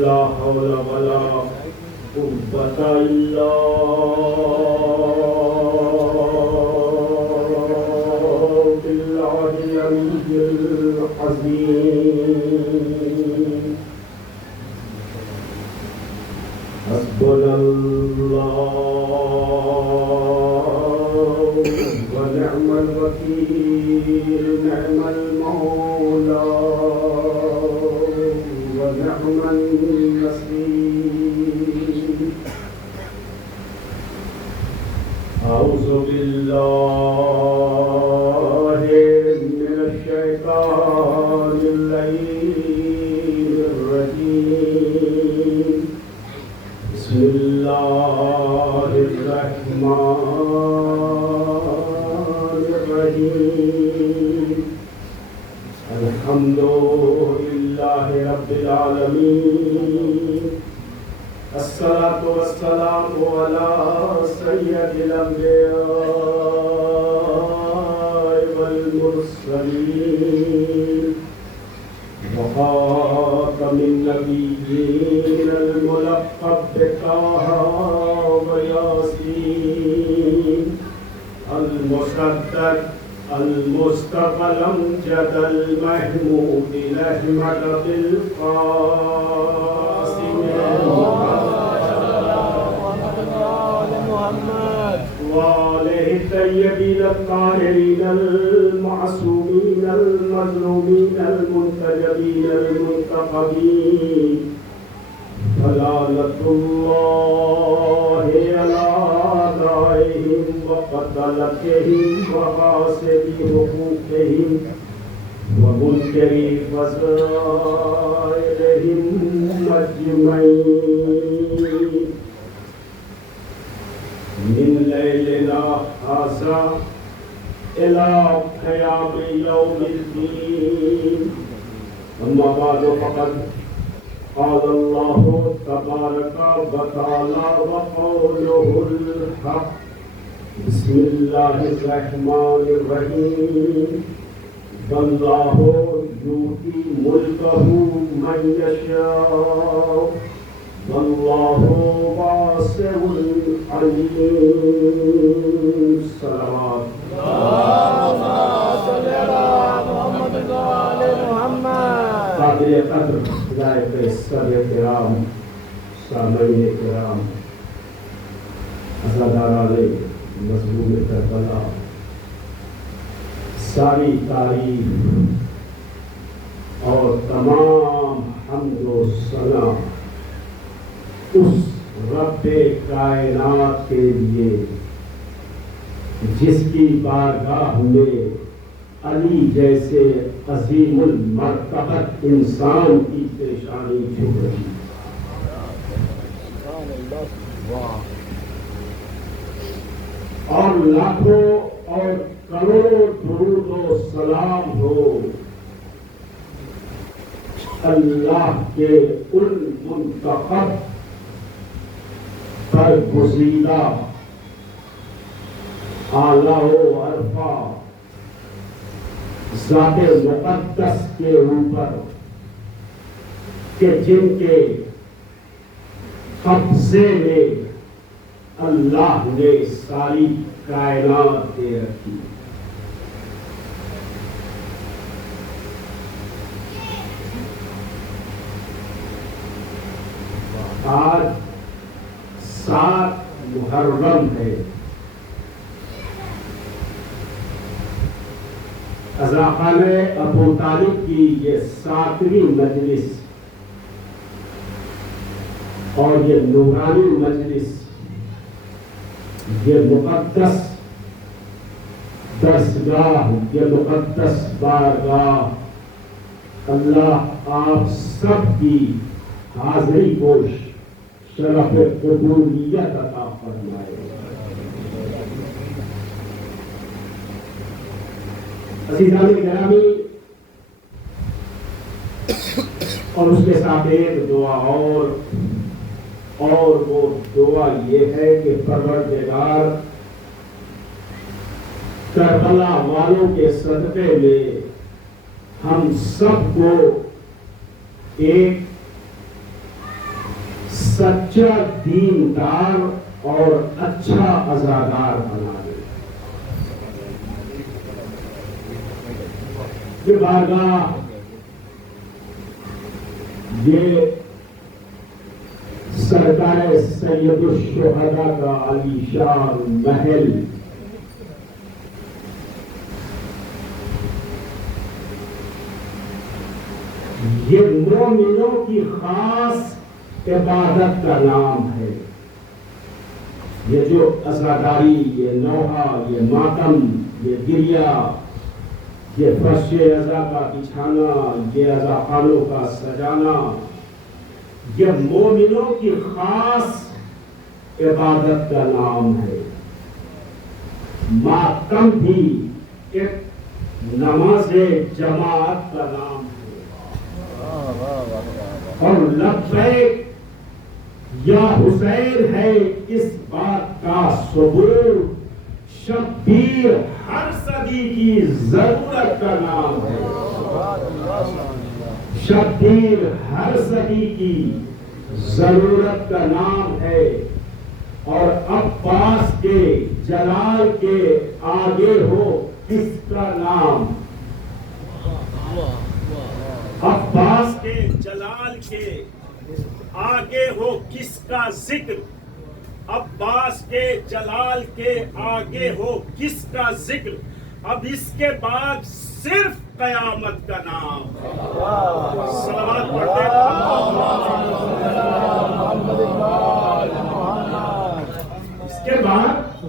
لا حول ولا قوة إلا بالله العلي العظيم. حسبنا الله ونعم الوكيل، نعم المولى ونعم النصير. أعوذ بالله من الشيطان اللعين الرجيم. بسم الله الرحمن الرحيم. الحمد لله رب العالمين. الصلاة والسلام على سيد الأنبياء والمرسلين وخاتم النبيين الملقب بطه وياسين، المصدق المصطفى الأمجد المحمود الأحمد بالقاسم وآله الطيبين الطاهرين المعصومين المظلومين المنتجبين المنتقبين. فلعنة الله على أعدائهم وقتلتهم وغاصب حقوقهم ومنكر فضائلهم أجمعين. من ليلنا هذا إلى قيام يوم الدين. أما بعد فقد قال الله تبارك وتعالى وقوله الحق. بسم الله الرحمن الرحيم. والله يؤتي ملكه من يشاء والله واسع عليم. صلوات اللهم صل على محمد وعلى محمد. قادر قدر ہدایت سادہ کرام، سامعین کرام، عزاداران مظلوم کربلا، ساری تعریف اور تمام حمد و ثنا اس رب کائنات کے لیے جس کی بارگاہ میں علی جیسے عظیم المرتبت انسان کی پیشانی جھک رہی، اور لاکھوں اور کروڑوں درود و سلام ہو اللہ کے ان منتخب برگزیدہ اعلیٰ و عرفہ ذات مقدس کے اوپر کہ جن کے قبضے میں اللہ نے ساری کائنات دے رکھی. آج 7 محرم ہے. عزاخانہ ابو طالب کی یہ 7ویں مجلس اور یہ نورانی مجلس، یہ مقدس درسگاہ، یہ مقدس بارگاہ اللہ آپ سب کی حاضری کو شرف قبولیت عطا فرمائے. عزیزان گرامی، اور اس کے ساتھ ایک دعا اور وہ دعا یہ ہے کہ پروردگار کربلا والوں کے صدقے میں ہم سب کو ایک سچا دیندار اور اچھا عزادار بنا دے۔ یہ بارگاہ، یہ سرکار سید الشہداء کا علی شان محل یہ مومنوں کی خاص عبادت کا نام ہے۔ یہ جو عزاداری، یہ نوحہ، یہ ماتم، یہ گریہ، یہ فرش عزا کا بچھانا، یہ عزا خانوں کا سجانا، یہ مومنوں کی خاص عبادت کا نام ہے۔ ماتم بھی ایک نماز جماعت کا نام ہے۔ اور لبیک یا حسین ہے اس بات کا ثبوت، شبیر ہر صدی کی ضرورت کا نام ہے۔ شبیر ہر صدی کی ضرورت کا نام ہے۔ اور عباس کے جلال کے آگے ہو کس کا نام؟ عباس کے جلال کے آگے ہو کس کا ذکر؟ عباس کے جلال کے آگے ہو کس کا ذکر؟ اب اس کے بعد صرف قیامت کا نام۔ صلوات پڑھتے اس کے بعد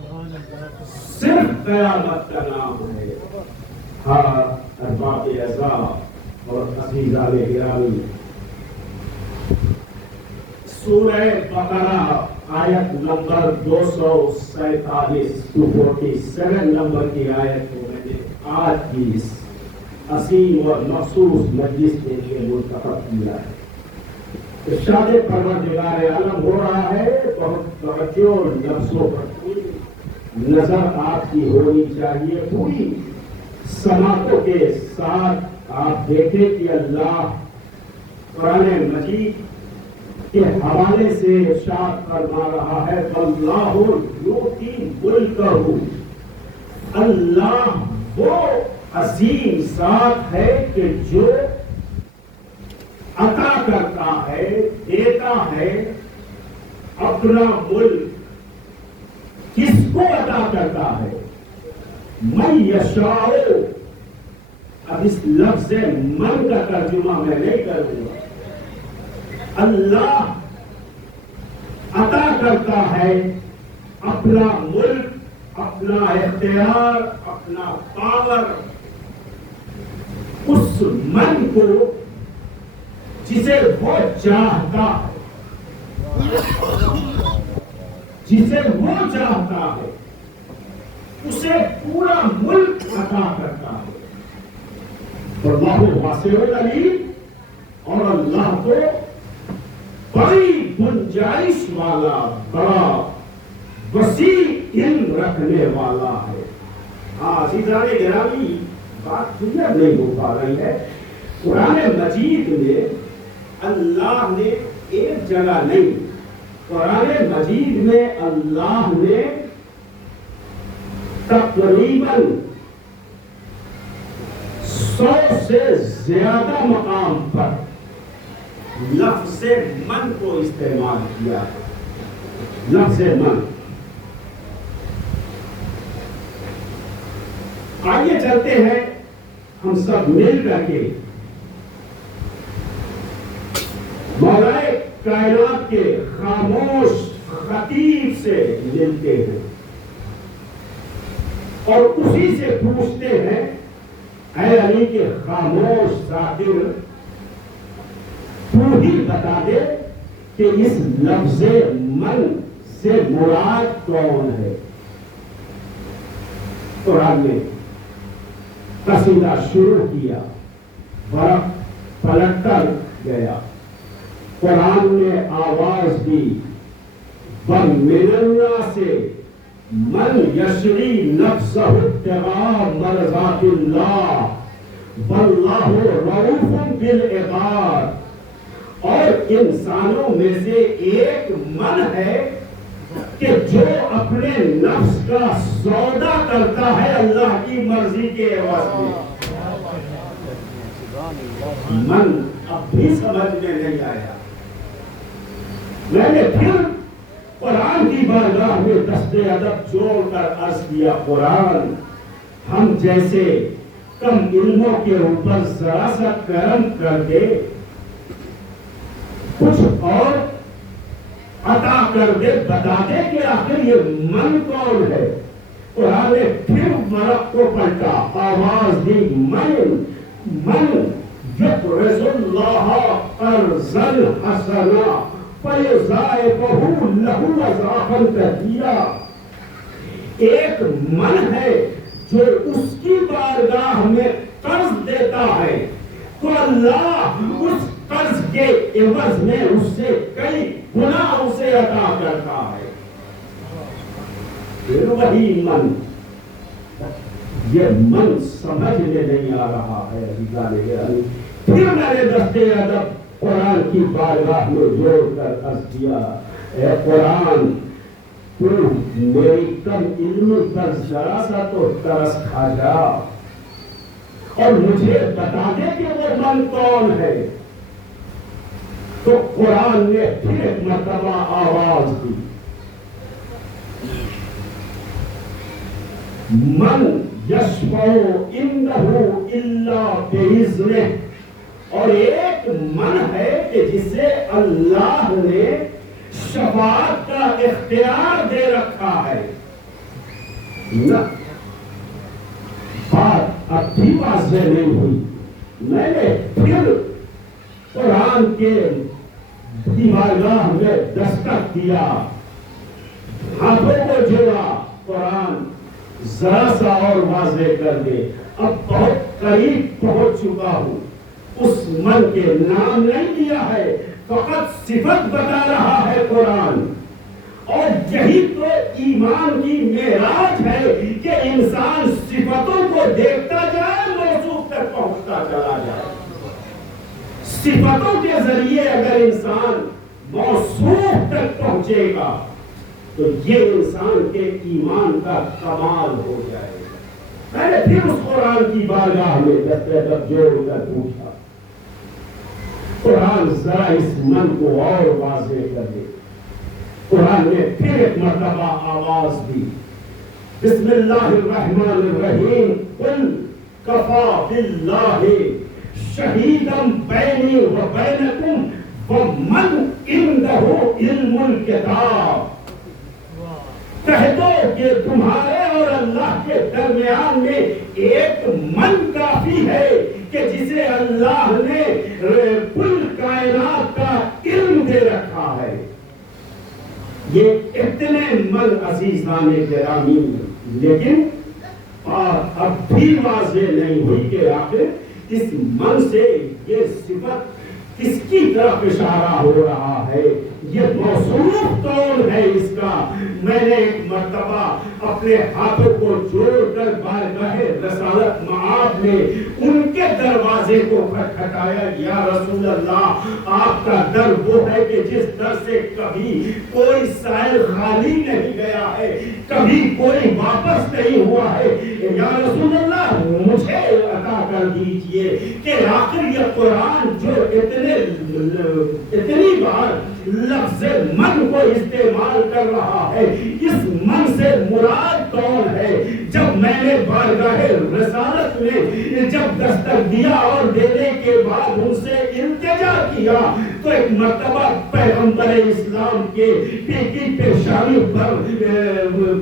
صرف قیامت کا نام ہے۔ ہاں ارباب اعزاز اور عزیزان گرامی، سورہ بقرہ آیت نمبر 247 247 نمبر کی آیت کو میں نے آج کی اس عظیم اور مخصوص مجلس کے لیے منتخب کیا ہے۔ ارشاد پروردگار عالم ہو رہا ہے، بہت توجہ اور لفظوں پر پوری نظر آپ کی ہونی چاہیے۔ پوری سماعتوں کے ساتھ آپ دیکھیں کہ اللہ قرآن مجید کے حوالے سے ارشاد فرما رہا ہے، اللہ یؤتی ملکہ، اللہ وہ عظیم ذات ہے کہ جو عطا کرتا ہے، دیتا ہے اپنا ملک۔ کس کو عطا کرتا ہے؟ من یشاء۔ اب اس لفظ من کا ترجمہ میں نہیں کروں گا۔ اللہ عطا کرتا ہے اپنا ملک، اپنا اختیار، اپنا پاور اس من کو جسے وہ چاہتا ہے، جسے وہ چاہتا ہے اسے پورا ملک عطا کرتا ہے۔ اللہ واسع العلیم، اور اللہ کو بڑی گنجائش والا، بڑا وسیع علم رکھنے والا ہے۔ عزیزان گرامی، بات کلیئر نہیں ہو پا رہی ہے۔ قرآن مجید میں اللہ نے ایک جگہ نہیں، قرآن مجید میں اللہ نے تقریباً 100 سے زیادہ مقام پر لفظ من کو استعمال کیا ہے۔ لفظ من۔ آئیے چلتے ہیں ہم سب مل کر کے مولا کائنات کے خاموش خطیب سے ملتے ہیں اور اسی سے پوچھتے ہیں، اے علی کے خاموش ذاکر، تو ہی بتا دے کہ اس لفظ من سے مراد کون ہے۔ قرآن نے قصیدہ شروع کیا، ورق پلٹتا گیا، قرآن نے آواز دی، وَمِنَ النَّاسِ من یشری نفسہ ابتغاء مرضات اللہ واللہ رؤوف بالعباد. اور انسانوں میں سے ایک من ہے کہ جو اپنے نفس کا سودا کرتا ہے اللہ کی مرضی کے عوض میں. من اب بھی سمجھ میں نہیں آیا. میں نے پھر قرآن کی بارگاہ میں دست ادب جوڑ کر عرض کیا، قرآن ہم جیسے کم علموں کے اوپر ذرا سا کرم کر دے، کچھ اور عطا کر دے، بتا دے کہ آخر یہ من کون ہے. قرآن نے پھر ورق کو پلٹا، آواز دی، من یقرض اللہ قرضا حسنا فیضاعفہ لہ اضعافا کثیرا. ایک من ہے جو اس کی بارگاہ میں قرض دیتا ہے تو اللہ اس قرض کے عوض میں اس سے کئی گنا اسے عطا کرتا ہے. پھر وہی من، یہ من سمجھ میں نہیں آ رہا ہے. پھر میں نے دستے ادب قرآن کی بارگاہ میں جوڑ کر عرض کیا، اے قرآن تو میری کم علمی پر ذرا سا تو ترس کھا جا اور مجھے بتا دے کہ وہ من کون ہے. تو قرآن نے پھر ایک مرتبہ آواز دی، من یشفع عنده الا باذنہ. اور ایک من ہے کہ جسے اللہ نے شفاعت کا اختیار دے رکھا ہے. بات اب بھی واضح نہیں ہوئی. میں نے پھر قرآن کے بارگاہ میں دستک دیا، ہاتھوں کو جوڑا، قرآن ذرا سا اور واضح کر دے. اب بہت قریب پہنچ چکا ہوں. اس من کے نام نہیں دیا ہے، فقط صفت بتا رہا ہے قرآن. اور یہی تو ایمان کی معراج ہے کہ انسان صفتوں کو دیکھتا جائے، موصوف تک پہنچتا چلا جائے. صفتوں کے ذریعے اگر انسان موصوف تک پہنچے گا تو یہ انسان کے ایمان کا کمال ہو جائے گا. میں نے پھر اس قرآن کی بارگاہ میں دست ادب جوڑ کر پوچھا، قرآن ذرا اس من کو اور واضح کر دے. قرآن نے پھر ایک مرتبہ آواز دی، بسم اللہ الرحمن الرحیم، قل کفی باللہ شہیدا بینی و بینکم ومن عندہ علم الکتاب. کہہ دو کہ تمہارے اور اللہ کے درمیان میں ایک من کافی ہے کہ جسے اللہ نے کل کائنات کا علم دے رکھا ہے. یہ اتنے من عزیزان گرامی، لیکن اب بھی واضح نہیں ہوئی کہ آخر اس من سے یہ صفت کس کی طرف اشارہ ہو رہا ہے، یہ موصوف کون ہے اس کا. میں نے ایک مرتبہ اپنے ہاتھوں کو جوڑ کر بارگاہ رسالت معاد میں ان کے دروازے کو کھٹکھٹایا، یا رسول اللہ آپ کا در وہ ہے کہ جس در سے کبھی کوئی سائل خالی نہیں گیا ہے، کبھی کوئی واپس نہیں ہوا ہے. یا رسول اللہ مجھے عطا کر دیجئے کہ آخر یہ قرآن جو اتنی بار لفظ من کو استعمال کر رہا ہے، اس من سے مراد کون ہے. جب میں نے بارگاہ رسالت میں جب دستک دیا اور دینے کے بعد ان سے التجا کیا تو ایک مرتبہ پیغمبر اسلام کے پیکی پیشانی پر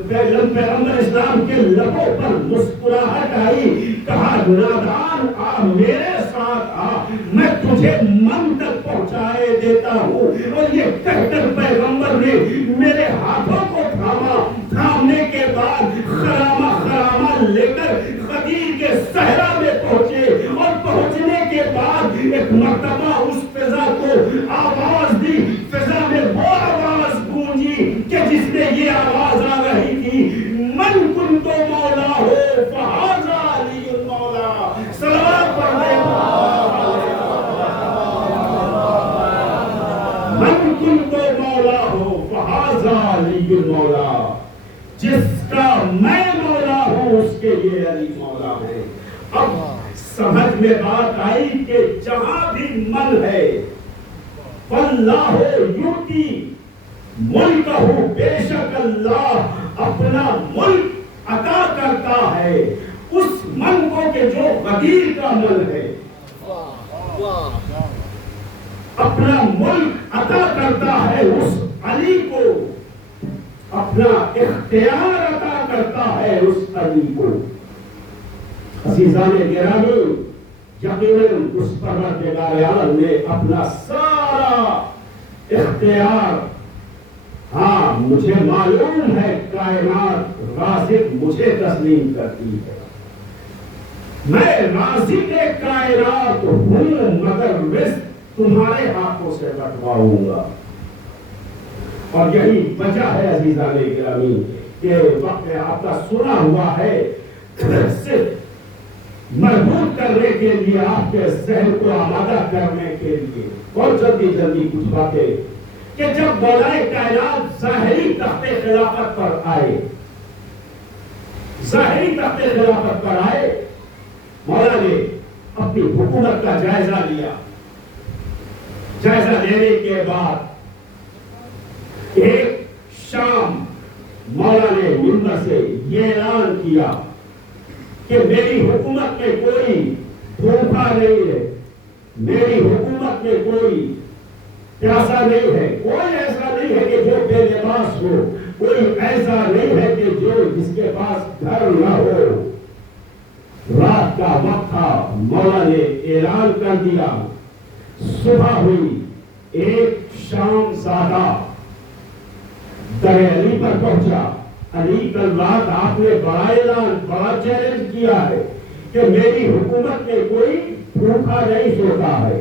پیغمبر اسلام کے لبوں پر مسکراہٹ آئی. کہا نادان آ میرے ساتھ آ، میں تجھے من تک پہنچائے دیتا ہوں. اور یہ کہہ کر پیغمبر نے میرے ہاتھوں کو تھاما. تھامنے کے بعد خرامہ لے کر غدیر کے صحرا میں پہنچے اور پہنچنے کے بعد ایک مرتبہ اس فضا کو آواز دی. فضا میں وہ آواز گونجی کہ جس میں یہ آواز آ رہی تھی، جس کا میں مولا ہوں اس کے لیے علی مولا ہے۔ اب سمجھ میں بات آئی کہ جہاں بھی من ہے فاللہ یؤتی ملکہ، بے شک اللہ اپنا ملک عطا کرتا ہے اس من کو کہ جو غدیر کا من ہے، اپنا ملک عطا کرتا ہے اس علی کو، اپنا اختیار عطا کرتا ہے اس علی کو۔ عزیزان گرامی، یقیناً اس پروردگار عالم نے اپنا سارا اختیار، ہاں مجھے معلوم ہے کائنات رازق مجھے تسلیم کرتی ہے، میں رازق کائنات ہوں، مگر رزق تمہارے ہاتھوں سے بٹواؤں گا۔ اور یہی وجہ ہے عزیزان گرامی کہ وقت آپ کا سنا ہوا ہے، صرف محدود کرنے کے لیے، آپ کے ذہن کو آمادہ کرنے کے لیے، اور جلدی جلدی کچھ باتیں کہ جب مولا کائنات ظاہری تخت خلافت پر آئے، ظاہری تخت خلافت پر آئے، مولا نے اپنی حکومت کا جائزہ لیا۔ جائزہ لینے کے بعد ایک شام مولا نے منبر سے یہ اعلان کیا کہ میری حکومت میں کوئی بھوکا نہیں ہے، میری حکومت میں کوئی پیاسا نہیں ہے، کوئی ایسا نہیں ہے کہ جو بے لباس ہو، کوئی ایسا نہیں ہے کہ جو جس کے پاس گھر نہ ہو۔ رات کا وقت تھا، مولا نے اعلان کر دیا، صبح ہوئی، ایک شام زادہ در علی پر پہنچا۔ علی کل رات آپ نے بڑا اعلان، بڑا چیلنج کیا ہے کہ میری حکومت میں کوئی بھوکا نہیں سوتا ہے۔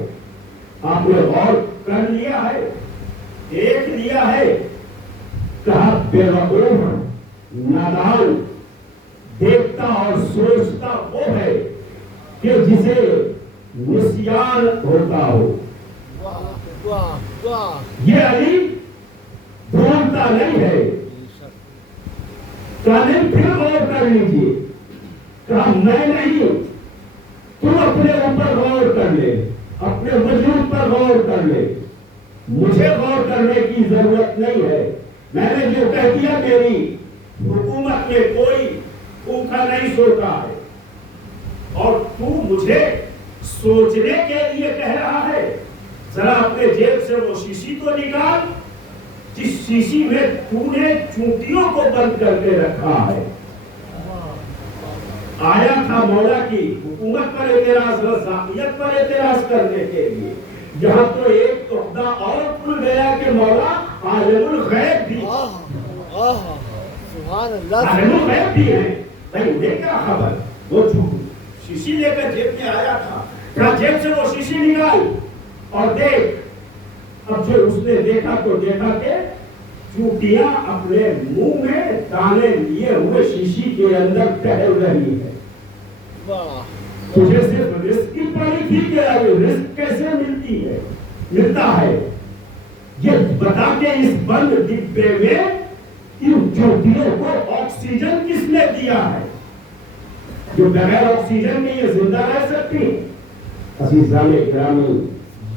آپ نے غور کر لیا ہے، دیکھ لیا ہے، کہا بے وقوف نادان دیکھتا اور سوچتا وہ ہے کہ جسے نسیان ہوتا ہو۔ یہ علی بھولتا نہیں ہے۔ کہا پھر غور کر لیجیے، کہا میں نہیں، تم اپنے اوپر غور کر لے، اپنے وجود پر غور کر لے، مجھے غور کرنے کی ضرورت نہیں ہے۔ میں نے جو کہہ دیا، میری حکومت میں کوئی بھوکا نہیں سوتا ہے، اور تو مجھے سوچنے کے لیے کہہ رہا ہے۔ ذرا اپنے جیب سے وہ شیشی تو نکال جس شیشی میں تو نے چونٹیوں کو بند کر کے رکھا ہے۔ آیا تھا مولا کی حکومت پر اعتراض، رضاقیت پر اعتراض کرنے کے لیے، یہاں تو ایک عہدہ اور بھول گیا کہ مولا عالم الغیب بھی، عالم الغیب بھی ہے۔ بھائی انہیں کیا خبر، وہ شیشی لے کر جیب میں آیا تھا، کہا جیب سے وہ شیشی نکال اور دیکھ۔ اب جو اس نے دیکھا تو دیکھا کہ چونٹیاں اپنے منہ میں دانے لیے ہوئے شیشی کے اندر ٹہل رہی ہے۔ تجھے صرف رزق کی پڑی تھی کہ رزق کیسے ملتا ہے، یہ بتا کے اس بند ڈبے میں ان چونٹیوں کو آکسیجن کس نے دیا ہے، جو بغیر آکسیجن کے یہ زندہ رہ سکتی؟ عزیزان گرامی،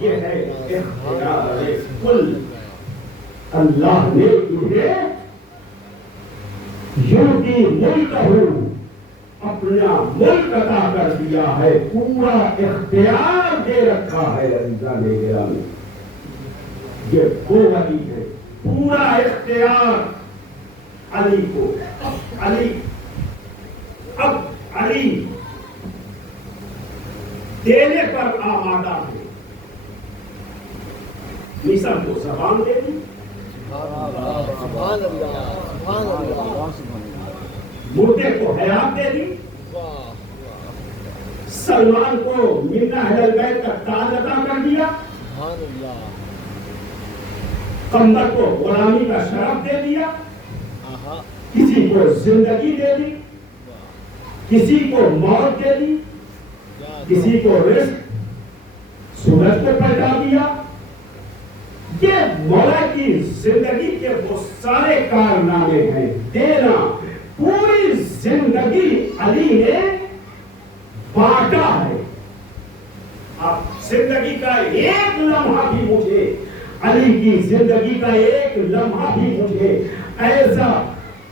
یہ ہے اختیار کل۔ اللہ نے انہیں یؤتی ملکہ اپنا ملک عطا کر دیا ہے، پورا اختیار دے رکھا ہے۔ عزیزان گرامی، یہ وہ علی ہے، پورا اختیار علی کو۔ علی اب علی دینے پر آمادہ ہے۔ مصر کو زبان دے دی، مردے کو حیات دے دی، سلمان کو منا اہل البیت کا تاج عطا کر دیا، قمر کو غلامی کا شرف دے دیا، کسی کو زندگی دے دی، کسی کو موت دے دی، کسی کو رزق، سورج کو پیدا دیا۔ یہ مولا کی زندگی کے وہ سارے کارنامے ہیں، دینا، پوری زندگی علی نے بانٹا ہے. اب زندگی کا ایک لمحہ بھی مجھے، علی کی زندگی کا ایک لمحہ بھی مجھے ایسا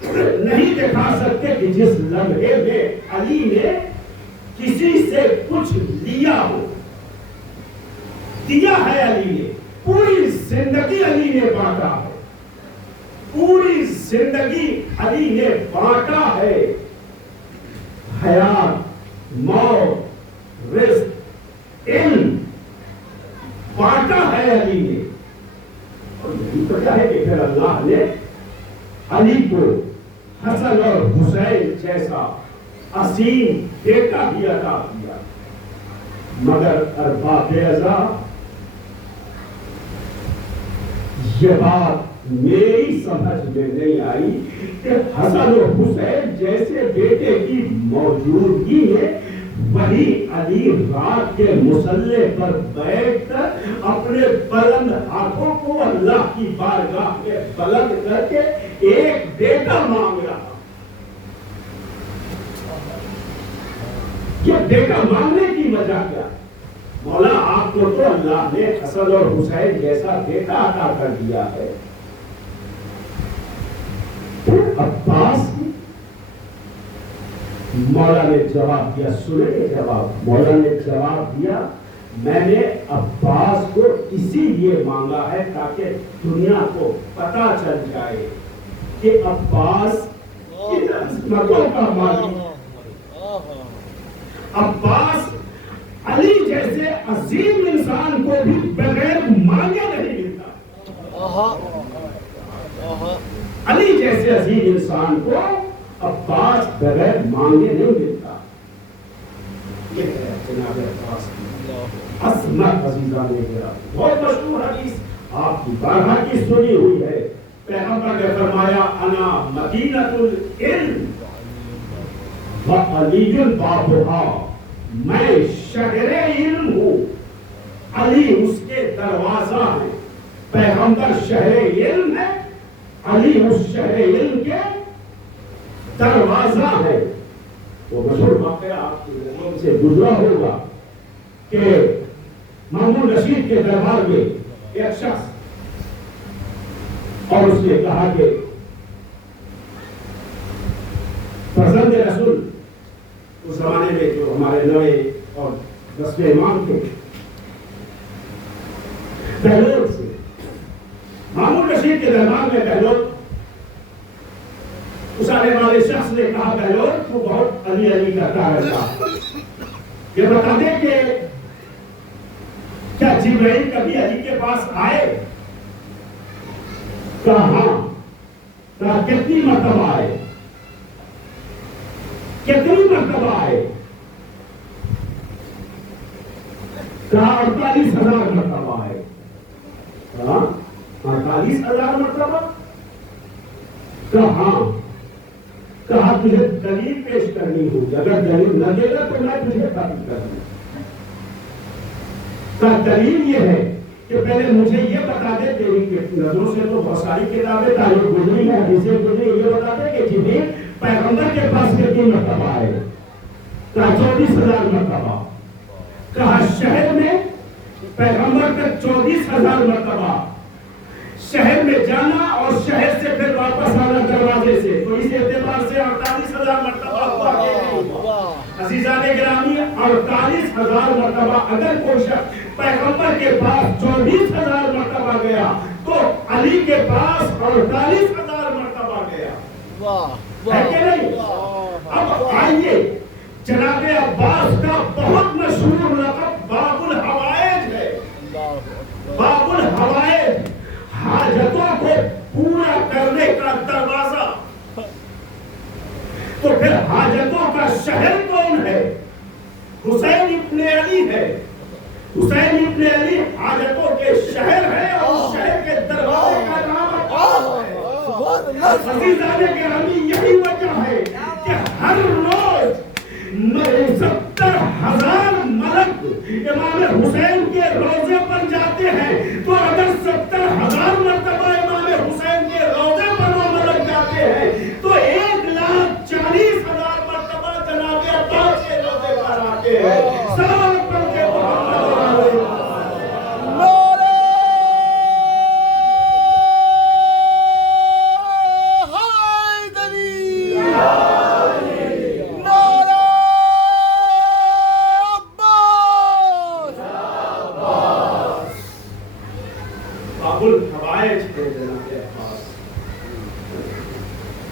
نہیں دکھا سکتے کہ جس لمحے میں علی نے کسی سے کچھ لیا ہو. دیا ہے علی نے، پوری زندگی علی نے بانٹا ہے، پوری زندگی علی نے بانٹا ہے. حیات، موت، رزق، علم بانٹا ہے علی نے. اور یہی تو کیا ہے کہ پھر اللہ نے علی کو حسن اور حسین جیسا عظیم بیٹا بھی عطا کیا. مگر ارباب اعضاء، یہ بات میری سمجھ میں نہیں آئی کہ حسن و حسین جیسے بیٹے کی موجودگی میں وہی علی رات کے مصلے پر بیٹھ کر اپنے بلند ہاتھوں کو اللہ کی بارگاہ میں بلند کر کے ایک بیٹا مانگ رہا. یہ بیٹا مانگنے کی وجہ کیا؟ مولا آپ کو تو اللہ نے حسن اور حسین جیسا بیٹا عطا کر دیا ہے. عباس کی مولا نے جواب دیا، سنے جواب، مولا نے جواب دیا میں نے عباس کو اسی لیے مانگا ہے تاکہ دنیا کو پتا چل جائے کہ عباس کن عظمتوں کا مالک. عباس علی جیسے عظیم انسان کو بھی بغیر مانگے نہیں ملتا. علی جیسے عظیم انسان کو عباس بغیر مانگے نہیں ملتا. یہ ہے جناب عباس کی عظمت. عزیزان کرام، بہت مشہور حدیث آپ کی بارہا کی سنی ہوئی ہے. پیغمبر نے فرمایا انا مدینۃ العلم وعلی بابها، میں شہر علم ہوں، علی اس کے دروازہ ہے. پیغمبر شہر علم ہے، علی اس شہر علم کے دروازہ ہے. وہ مشہور واقعہ آپ کی نظروں سے گزرا ہوگا کہ مامون رشید کے دربار میں ایک شخص، اور اس نے کہا کہ فرزند رسول، اس زمانے میں جو ہمارے نوے اور 10ویں امام تھے، بہلول سے مامون رشید کے دربار میں بہلول، اس آنے والے شخص نے کہا بہلول تو بہت علی علی کرتا رہتا، یہ بتا دے کہ کیا جبرائیل کبھی علی کے پاس آئے؟ کہا ہاں. کہا کتنی مرتبہ آئے؟ کتنی مرتبہ آئے؟ کہا 48,000 مرتبہ آئے. کہا 48,000 مرتبہ؟ کہا ہاں. کہا تجھے دلیل پیش کرنی ہوگی، اگر دلیل نہ دے گا تو میں تجھے قتل کر دوں. کہا دلیل یہ ہے کہ پہلے مجھے یہ بتا دے، تیری نظروں سے تو بہت ساری کتابیں تاریخ گزری ہیں، حدیثیں گزری، یہ بتا دے کہ جبریل پیغمبر کے پاس کتنی مرتبہ آئے؟ کہا 24,000 مرتبہ. کہا شہر میں پیغمبر کا 24,000 مرتبہ شہر میں جانا اور شہر سے پھر واپس آنا دروازے سے، تو اس اعتبار سے 48,000 مرتبہ ہوا کہ نہیں ہوا؟ عزیزان گرامی، 48,000 مرتبہ اگر کوئی شخص پیغمبر کے پاس 24,000 مرتبہ گیا تو علی کے پاس 48,000 مرتبہ گیا. ہے کہ نہیں؟ اب آئیے، جناب عباس کا بہت مشہور لقب باب الحوائج ہے. باب الحوائج، حاجتوں کو پورا کرنے کا دروازہ. تو پھر حاجتوں کا شہر کون ہے؟ حسین ابن علی ہے. حسین ابن علی حاجتوں کے شہر ہے اور اس شہر کے دروازے کا نام عباس ہے. عزیزان گرامی، یہی وجہ ہے کہ ہر روز 70,000 ملک امام حسین کے روزے پر جاتے ہیں. تو اگر 70,000 مرتبہ امام حسین کے روزے پر وہ ملک جاتے ہیں تو 1,40,000 چاہتے ہیں. سلام پڑھ کے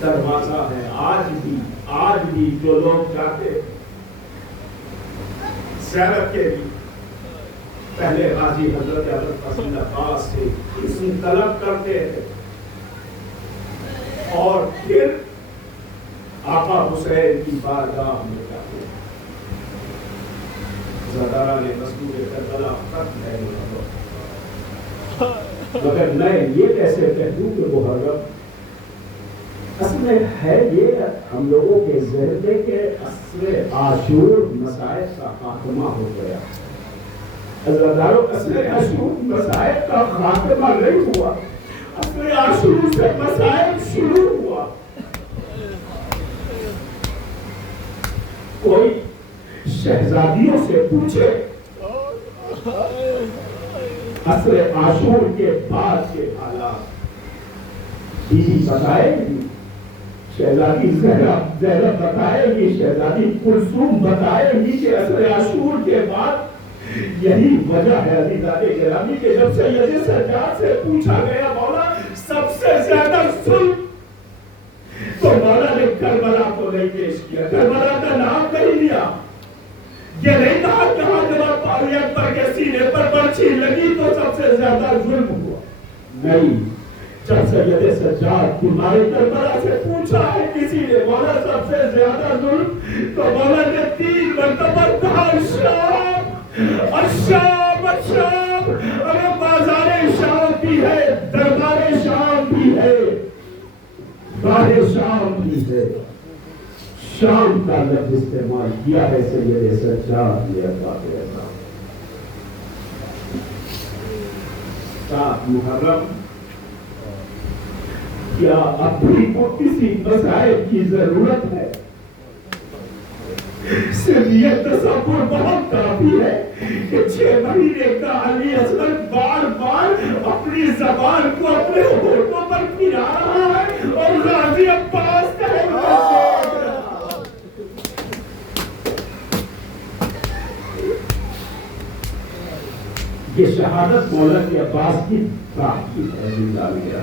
دروازہ ہے آج بھی جو لوگ جاتے زیارت کے لیے پہلے غازی حضرت ابوالفضل عباس سے اسم طلب کرتے ہیں اور پھر آقا حسین کی بارگاہ میں جاتے ہیں. زردارہ نے مذکور کربلا خط ہے مگر میں یہ کیسے کہہ دوں کہ محرم اصل میں ہے یہ ہم لوگوں کے ذہن میں کہ عصر عاشور مصائب کا خاتمہ ہو گیا. عزیزانو عصر عاشور مصائب کا خاتمہ نہیں ہوا, عصر عاشور سے مصائب شروع ہوا. کوئی شہزادیوں سے پوچھے عصر عاشور کے بعد کے حالات, بیوی بتائے گی, شہزادی زینب بتائے گی, شہزادی کلثوم بتائے گی کہ عصر عاشور کے بعد یہی وجہ ہے عزیزان گرامی کہ جب سید سجاد سے پوچھا گیا مولا سب سے زیادہ ظلم, تو مولا نے کربلا کو نہیں پیش کیا, کربلا کا نام نہیں لیا. یہ نہیں کہا جہاں جناب پاوی اکبر کے سینے پر برچھی لگی تو سب سے زیادہ ظلم ہوا. نہیں, جب سید سجاد تمہارے کربلا سے پوچھا ہے کسی نے مولا سب سے زیادہ ظلم, تو مولا نے 3 مرتبہ کہا شام الشام الشام. اگر بازار شام بھی ہے, دربار شام بھی ہے, باہر شام بھی ہے. شام کا لفظ استعمال کیا ہے سید سجاد نے. محرم کیا اپنی کو کسی مسائل کی ضرورت ہے؟ صرف یہ تصور بہت کافی ہے کہ 6 مہینے کا علی اصغر بار بار اپنی زبان کو اپنے ہونٹوں پر پھرا رہا ہے اور غازی عباس کا یہ شہادت مولا کے عباس کی پراپتی ہے.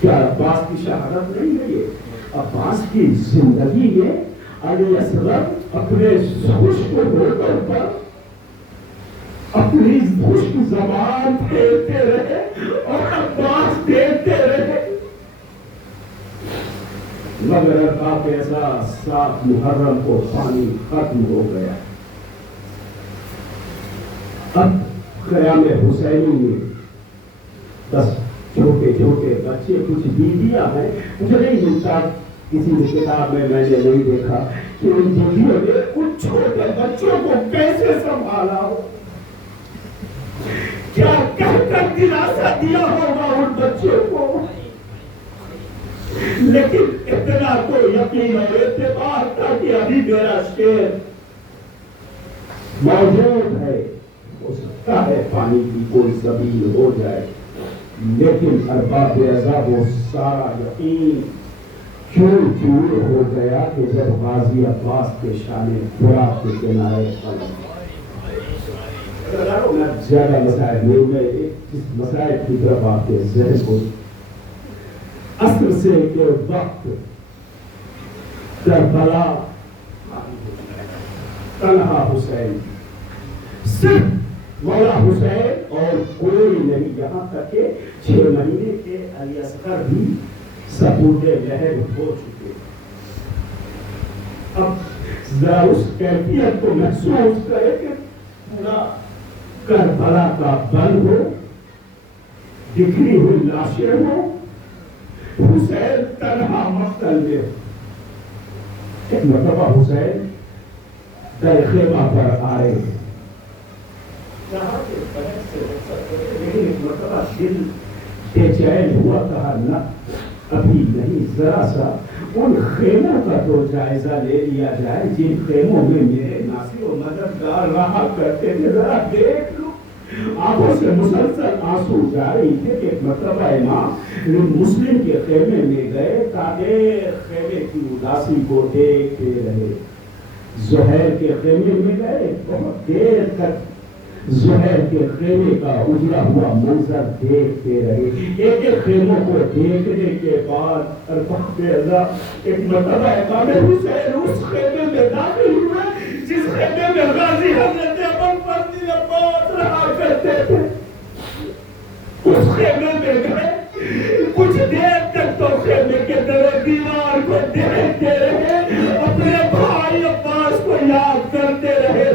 کیا عباس کی شہادت نہیں ہے یہ؟ عباس کی زندگی میں علی اصغر اپنے خشک ہونٹوں پر اپنی خشک زبان پھیرتے رہے اور عباس دیکھتے رہے. مگر آپ ایسا صاف محرم کو پانی ختم ہو گیا. اب قیام حسینی میں بس چھوٹے چھوٹے بچے, کچھ بیویاں ہیں, مجھے نہیں ملتا کسی کتاب میں نے نہیں دیکھا کہ ان بیویوں نے ان چھوٹے بچوں کو کیسے سنبھالا ہو, کیا کہہ کر دلاسا دیا ہوگا ان بچوں کو. لیکن اتنا تو یقین اور اعتبار تھا کہ ابھی میرا شیر موجود ہے, ہو سکتا ہے پانی کی کوئی سبیل ہو جائے. لیکن ارباب عذاب وہ سارا یقین چور چور ہو گیا کہ جب غازی عباس کے شان فرات کے کنارے زیادہ مسائل میں اس مسائل کی طرف آپ کے ذہن کو اصل سے کے وقت کربلا تنہا حسین, صرف مولا حسین اور کوئی نہیں, یہاں تک کہ 6 مہینے کے علی اصغر بھی سپورٹ لہر ہو چکے. اب ذرا اس کیفیت کو محسوس کرے کہ پورا کربلا کا بند ہو, بکھری ہوئی لاشیں ہو, حسین تنہا مقتل میں. ایک مرتبہ حسین در خیمہ پر آئے, لیکن ایک مرتبہ دل بے چین ہوا, کہا نہ ابھی نہیں, ذرا سا ان خیموں کا تو جائزہ لے لیا جائے جن خیموں میں میرے ناصر و مددگار رہا کرتے تھے. ذرا دیکھ لو. آنکھوں سے مسلسل آنسو جاری تھے کہ ایک مرتبہ امام مسلم کے خیمے میں گئے تاکہ خیمے کی اداسی کو دیکھتے رہے. زہیر کے خیمے میں گئے, بہت دیر تک زہیر کے خیمے کا اجڑا ہوا منظر دیکھتے رہے. ایک ایک خیموں کو دیکھنے کے بعد ایک مرتبہ امام حسین اس خیمے میں داخل ہوئے جس خیمے میں غازی حضرت ابو فضل عباس رہا کرتے تھے. اس خیمے میں گئے, کچھ دیر تک تو خیمے کے در دیوار کو دیکھتے رہے, اپنے بھائی عباس کو یاد کرتے رہے.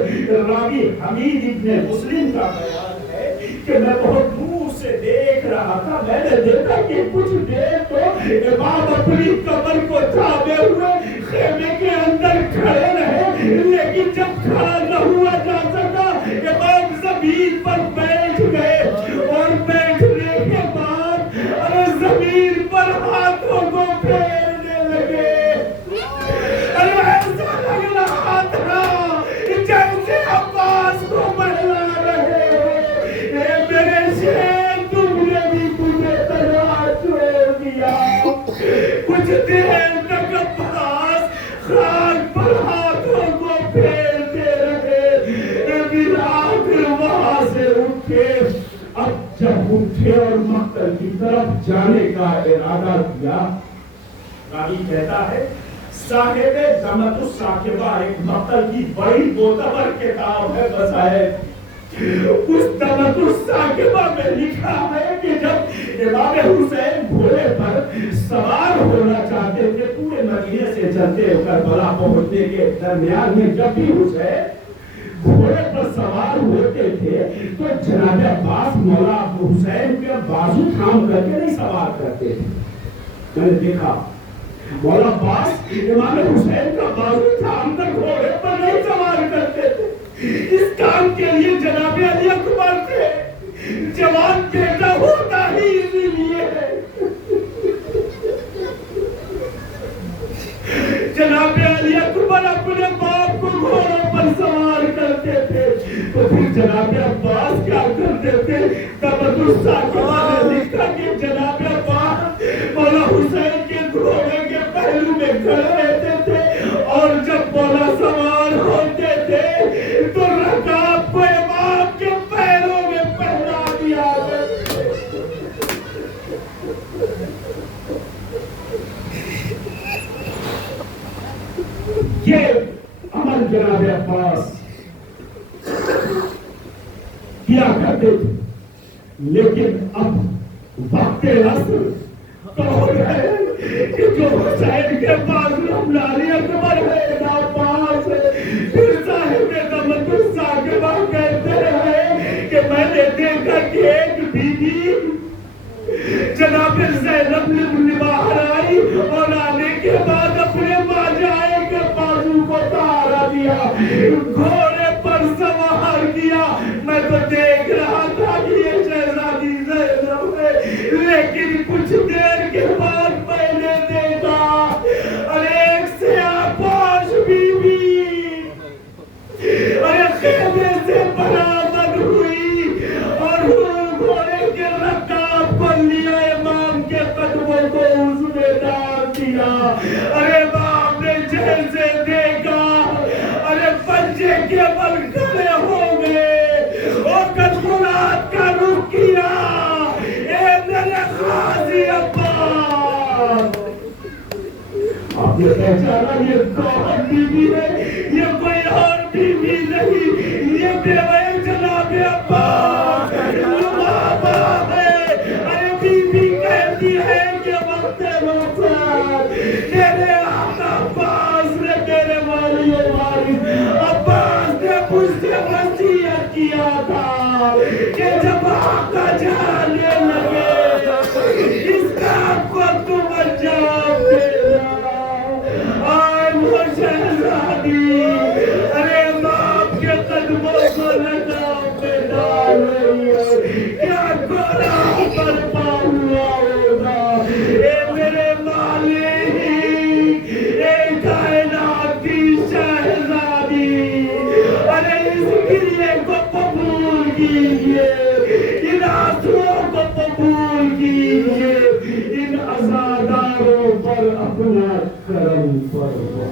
راوی حمید ابن مسلم کا بیان ہے کہ میں بہت دور سے دیکھ رہا تھا. میں نے دیکھا کہ کچھ دیر تو امام اپنی کمر کو تھامے ہوئے خیمے کے اندر کھڑے رہے, لیکن جب کھڑا نہ ہوا جا سکا امام زمین پر بیٹھ گئے اور بیٹھنے کے بعد زمین پر ہاتھوں کو پھیرنے لگے. ایسا لگ رہا تھا جیسے عباس کو بہلا رہے ہو. میرے شیر تم نے بھی مجھے تنہا چھوڑ دیا. کچھ دیر تک عباس خاک پر ہاتھوں کو پھیرتے رہے, پھر آخر وہاں سے اٹھے. اب جب اٹھے اور مقتل کی طرف جانے کا ارادہ کیا, راوی کہتا ہے صاحب دمت الثاقبہ ایک مقتل کی بڑی معتبر کتاب ہے بظاہر. اس دمت الثاقبہ میں لکھا ہے کہ جب امام حسین گھوڑے پر سوار ہونا چاہتے تھے, پورے مدینے سے چلتے کربلا پہنچنے کے درمیان میں جب بھی حسین گھوڑے پر سوار ہوتے تھے تو جناب عباس مولا حسین کے بازو تھام کر کے نہیں سوار کرتے تھے. میں نے دیکھا مولا عباس امام حسین کا بازو تھام کر گھوڑے پر نہیں سوار کرتے تھے. اس کام کے لیے جناب علی اکبر تھے. جوان بیٹا ہوتا ہی اسی لیے ہے. جناب علی اکبر اپنے باپ کو گھوڑے پر سوار کرتے تھے تو پھر جناب عباس کیا کرتے تھے. دمت الثاقبہ نے لکھا کہ جناب عباس مولا حسین کے گھوڑے کے پہلو میں کھڑے رہتے تھے اور جب مولا سوار ہوتے تھے تو رکاب کو امام کے پیروں میں پہنا دیا. یہ عمل جناب عباس کیا کرتے تھے, لیکن اب وقت عصر تو ہو گئے کہ جو حسین کے پاس علی اکبر ہے عباس ہے. پھر صاحب دمت الثاقبہ کہتے رہے کہ میں نے دیکھا کہ ایک بی بی جناب زینب نے باہر آئی اور آنے کے بعد اپنے ماجائے کے بازو کو سہارا دیا, گھوڑے پر سوار کیا. میں تو دیکھ رہا تھا کہ یہ شہزادی زینب ہے, لیکن کچھ دیر کے بعد میں نے دیکھا ارے ایک سیاہ پوش بیوی ارے خیمے سے برآمد ہوئی اور گھوڑے کے رکاب کو لیا, امام کے قدموں کو اس نے ڈال دیا. ارے باپ نے جیسے دیکھا ارے پنجے کے بل کھڑے ہو گئے اور کدمات کا رخ کیا. اے میرے غازی عباس, آپ نے پہچانا یہ کون بیوی ہے؟ یہ کوئی اور بیوی نہیں, یہ بیوہ جناب عباس ہے. ارے بیوی کہتی ہے کہ وقت روزہ میرے آقا عباس نے میرے والی وارث عباس نے مجھ سے وصیت کیا تھا کہ جب آقا جانے لگے اس کام کو تم انجام دینا. آئے وہ شہزادی ارے باپ کے قدموں کو لگام میں ڈال رہی ہے. کیا گناہ برپا ہوا ہوگا. اے میرے مالک گریے کو قبول کیجئے، ان آنسوؤں کو قبول کیجئے، ان عزاداروں پر اپنا کرم فرما۔